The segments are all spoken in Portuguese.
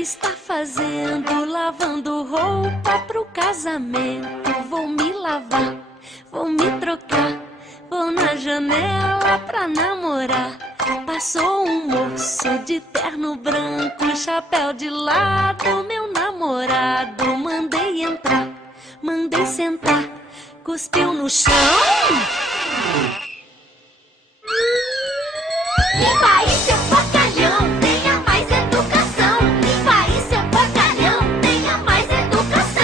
que está fazendo? Lavando roupa pro casamento. Vou me lavar, vou me trocar, vou na janela pra namorar. Passou um moço de terno branco, chapéu de lado, meu namorado. Mandei entrar, mandei sentar, cuspiu no chão. Limpa aí seu porcalhão, tenha mais educação. Limpa aí seu porcalhão, tenha mais educação.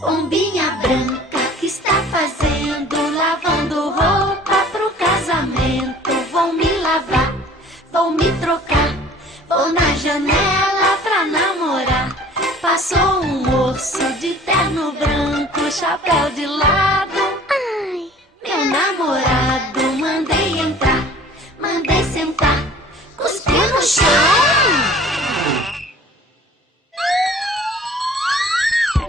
Pombinha branca que está fazendo? Lavando roupa pro casamento. Vou me lavar, vou me trocar, vou na janela pra namorar. Passou um moço de terno branco, chapéu de lado. Ai, meu namorado. Mandei entrar, mandei sentar, cuspiu no chão.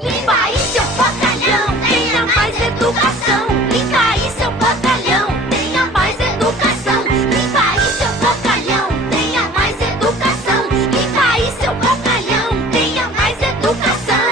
Limpa aí seu porcalhão, tenha mais educação. Limpa aí seu porcalhão, tenha mais educação. Limpa aí seu porcalhão, tenha mais educação. Limpa aí seu porcalhão, tenha mais educação.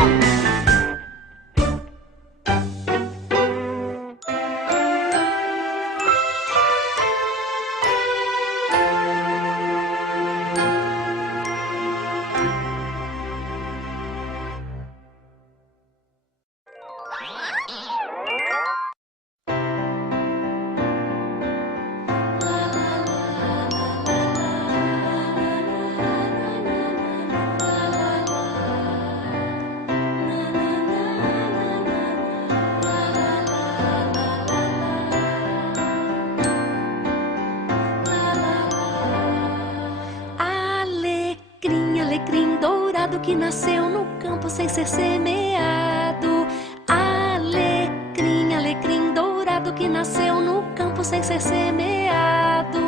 Alecrim, alecrim dourado que nasceu no campo sem ser semeado. Alecrim, alecrim dourado que nasceu no campo sem ser semeado.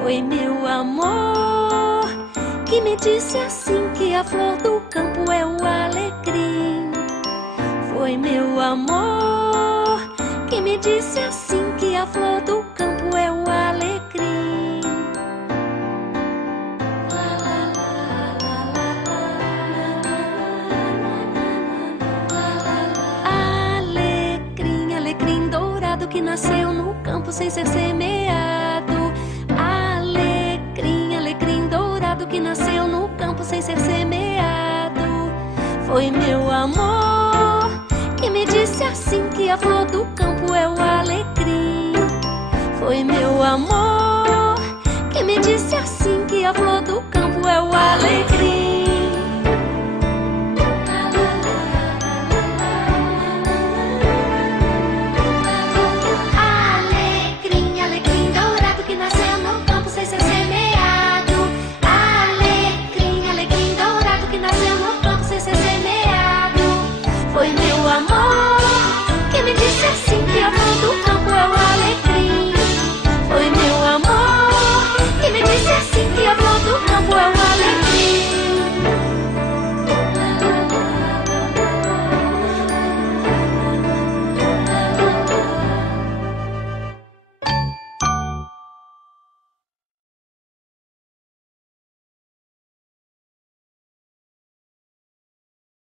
Foi meu amor que me disse assim que a flor do campo é o alecrim. Foi meu amor que me disse assim que a flor do campo é o alecrim. Alecrim, alecrim dourado que nasceu no campo sem ser semeado. Alecrim, alecrim dourado que nasceu no campo sem ser semeado. Foi meu amor que me disse assim que a flor do campo é o alecrim. Foi meu amor que me disse assim